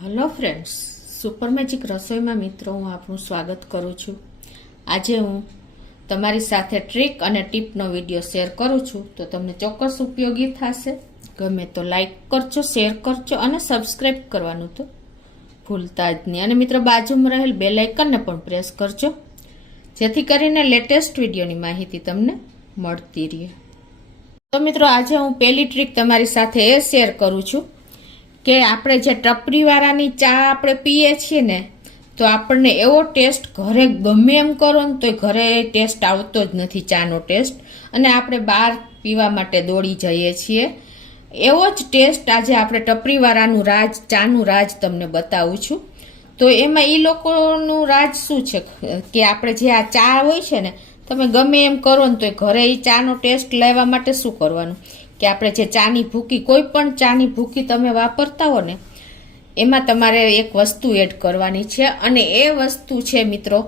Hello friends, super magic રસોઈમાં મિત્રો હું આપનું સ્વાગત કરું છું। આજે હું તમારી સાથે ટ્રીક અને ટીપનો વિડીયો શેર કરું છું, તો તમને ચોક્કસ ઉપયોગી થશે। ગમે તો લાઈક કરજો, શેર કરજો અને સબસ્ક્રાઈબ કરવાનું તો ભૂલતા જ નહીં। અને મિત્રો બાજુમાં રહેલ બેલ આઇકનને પણ પ્રેસ કરજો, જેથી કરીને લેટેસ્ટ વિડીયોની માહિતી તમને મળતી રહે। તો મિત્રો આજે હું પહેલી ટ્રીક તમારી સાથે એ શેર કરું છું કે આપણે જે ટપરીવાળાની ચા આપણે પીએ છીએ ને, તો આપણને એવો ટેસ્ટ ઘરે ગમે એમ કરો ને તોય ઘરે ટેસ્ટ આવતો જ નથી ચાનો ટેસ્ટ, અને આપણે બહાર પીવા માટે દોડી જઈએ છીએ। એવો જ ટેસ્ટ આજે આપણે ટપરીવાળાનું રાજ, ચાનું રાજ તમને બતાવું છું। તો એમાં એ લોકોનું રાજ શું છે કે આપણે જે આ ચા હોય છે ને, તમે ગમે એમ કરો ને તોય ઘરે એ ચાનો ટેસ્ટ લેવા માટે શું કરવાનું કે આપણે જે ચાની ભૂકી, કોઈ પણ ચાની ભૂકી તમે વાપરતા હો ને, એમાં તમારે એક વસ્તુ એડ કરવાની છે, અને એ વસ્તુ છે મિત્રો,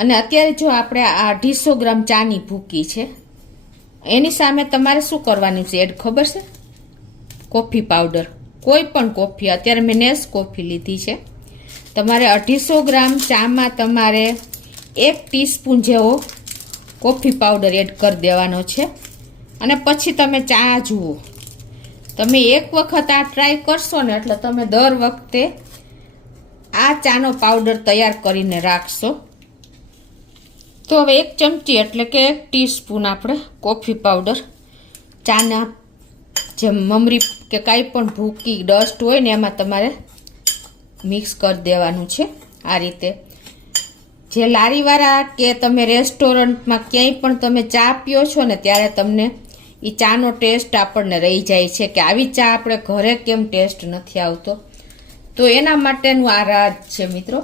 અને અત્યારે જો આપણે આ 250 ગ્રામ ચાની ભૂકી છે, એની સામે તમારે શું કરવાની છે એડ ખબર છે? કોફી પાવડર, કોઈ પણ કોફી, અત્યારે મેં નેસ કોફી લીધી છે। તમારે 250 ગ્રામ ચામાં તમારે 1 ટીસ્પૂન જેવો કોફી પાવડર એડ કરી દેવાનો છે। અને પછી તમે ચા જુઓ, તમે એક વખત આ ટ્રાય કરશો ને એટલે તમે દર વખતે આ ચાનો પાવડર તૈયાર કરીને રાખશો। તો હવે 1 ચમચી એટલે કે 1 ટીસ્પૂન આપણે કોફી પાવડર ચાના જે મમરી કે કાંઈ પણ ભૂકી ડસ્ટ હોય ને એમાં તમારે મિક્સ કરી દેવાનું છે આ રીતે। જે લારીવાળા કે તમે રેસ્ટોરન્ટમાં ક્યાંય પણ તમે ચા પીઓ છો ને, ત્યારે તમને એ ચાનો ટેસ્ટ આપણને રહી જાય છે કે આવી ચા આપણે ઘરે કેમ ટેસ્ટ નથી આવતો। તો એના માટેનું આ રાજ છે મિત્રો।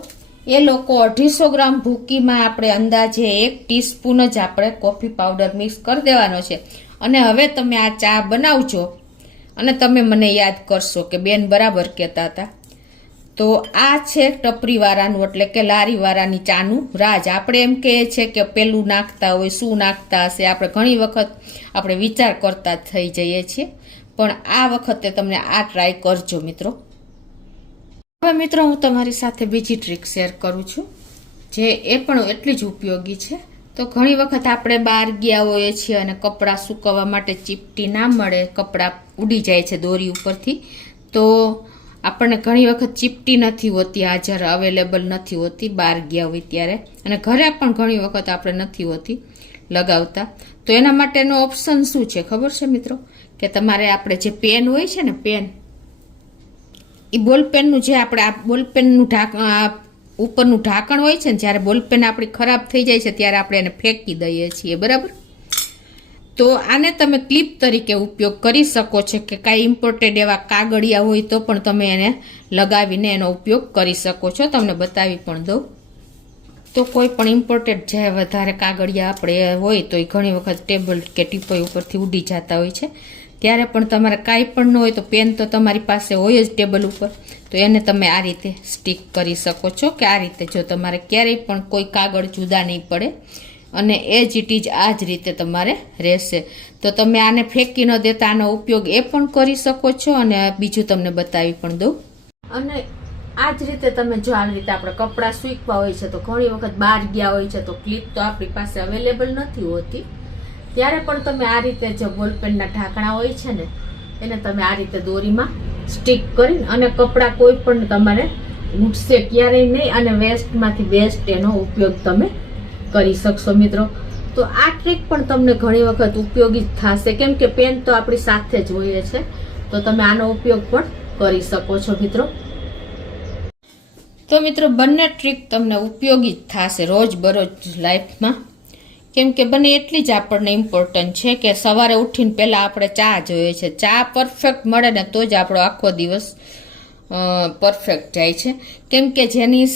એ લોકો 250 ગ્રામ ભૂકીમાં આપણે અંદાજે 1 ટીસ્પૂન જ આપણે કોફી પાવડર મિક્સ કરી દેવાનો છે। અને હવે તમે આ ચા બનાવજો અને તમે મને યાદ કરશો કે બેન બરાબર કહેતા હતા। તો આ છે ટપરીવાળાનું એટલે કે લારીવાળાની ચાનું રાજ। આપણે એમ કહીએ છીએ કે પેલું નાખતા હોય, શું નાખતા હશે, આપણે ઘણી વખત આપણે વિચાર કરતા થઈ જઈએ છીએ, પણ આ વખતે તમને આ ટ્રાય કરજો મિત્રો। હવે મિત્રો હું તમારી સાથે બીજી ટ્રીક શેર કરું છું, જે એ પણ એટલી જ ઉપયોગી છે। તો ઘણી વખત આપણે બહાર ગયા હોઈએ છીએ અને કપડાં સૂકવવા માટે ચીપટી ના મળે, કપડાં ઉડી જાય છે દોરી ઉપરથી, તો આપણને ઘણી વખત ચીપટી નથી હોતી, હાજર અવેલેબલ નથી હોતી બહાર ગયા હોય ત્યારે, અને ઘરે પણ ઘણી વખત આપણે નથી હોતી લગાવતા। તો એના માટેનો ઓપ્શન શું છે ખબર છે મિત્રો? કે તમારે આપણે જે પેન હોય છે ને, પેન, એ બોલપેનનું જે આપણે આ બોલપેનનું ઉપરનું ઢાંકણ હોય છે ને, જ્યારે બોલપેન આપણી ખરાબ થઈ જાય છે ત્યારે આપણે એને ફેંકી દઈએ છીએ, બરાબર? તો આને તમે ક્લિપ તરીકે ઉપયોગ કરી શકો છો કે કાંઈ ઇમ્પોર્ટેડ એવા કાગળિયા હોય તો પણ તમે એને લગાવીને એનો ઉપયોગ કરી શકો છો। તમને બતાવી પણ દઉં તો કોઈ પણ ઇમ્પોર્ટેડ જે વધારે કાગળિયા આપણે હોય તો એ ઘણી વખત ટેબલ કે ટીપોઈ ઉપરથી ઉડી જતા હોય છે, ત્યારે પણ તમારે કાંઈ પણ ન હોય તો પેન તો તમારી પાસે હોય જ ટેબલ ઉપર, તો એને તમે આ રીતે સ્ટીક કરી શકો છો કે આ રીતે, જો તમારે ક્યારેય પણ કોઈ કાગળ જુદા નહીં પડે, અને એ જ ઇટ ઇઝ આ જ રીતે તમારે રહેશે। તો તમે આને ફેંકી ન દેતા આનો ઉપયોગ એ પણ કરી શકો છો, અને બીજું તમને બતાવી પણ દઉં। અને આ જ રીતે તમે જો આ રીતે આપણે કપડાં સૂકવા હોય છે, તો ઘણી વખત બહાર ગયા હોય છે તો ક્લિપ તો આપણી પાસે અવેલેબલ નથી હોતી, ત્યારે પણ તમે આ રીતે જે બોલપેનના ઢાંકણા હોય છે ને, એને તમે આ રીતે દોરીમાં સ્ટીક કરીને, અને કપડાં કોઈ પણ તમારે ઉઠશે ક્યારેય નહીં, અને વેસ્ટમાંથી બેસ્ટ એનો ઉપયોગ તમે કરી શકશો મિત્રો। તો આ ટ્રીક પણ તમને ઘણી વખત ઉપયોગી થશે, કેમ કે પેન તો આપણી સાથે જ હોય છે, તો તમે આનો ઉપયોગ પણ કરી શકો છો મિત્રો। તો મિત્રો બંને ટ્રીક તમને ઉપયોગી થશે રોજ બરોજ લાઈફમાં, કેમ કે બંને એટલી જ આપણને ઇમ્પોર્ટન્ટ છે કે સવારે ઉઠીને પહેલાં આપણે ચા જોઈએ છે। ચા પરફેક્ટ મળે ને તો જ આપણો આખો દિવસ પરફેક્ટ જાય છે, કેમ કે જેની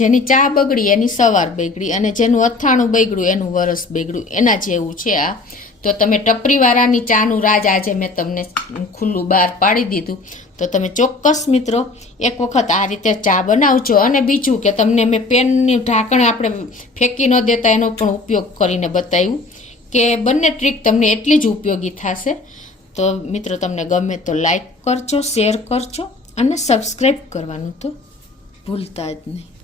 જેની ચા બગડી એની સવાર બગડી, અને જેનું અથાણું બગડ્યું એનું વરસ બગડ્યું, એના જેવું છે આ। તો તમે ટપરીવાળાની ચાનું રાજ આજે મેં તમને ખુલ્લું બહાર પાડી દીધું, તો તમે ચોક્કસ મિત્રો એક વખત આ રીતે ચા બનાવજો। અને બીજું કે તમને મેં પેનની ઢાંકણ આપણે ફેંકી ન દેતા એનો પણ ઉપયોગ કરીને બતાવ્યું કે બંને ટ્રીક તમને એટલી જ ઉપયોગી થશે। તો મિત્રો તમને ગમે તો લાઈક કરજો, શેર કરજો અને સબસ્ક્રાઈબ કરવાનું તો ભૂલતા જ નહીં.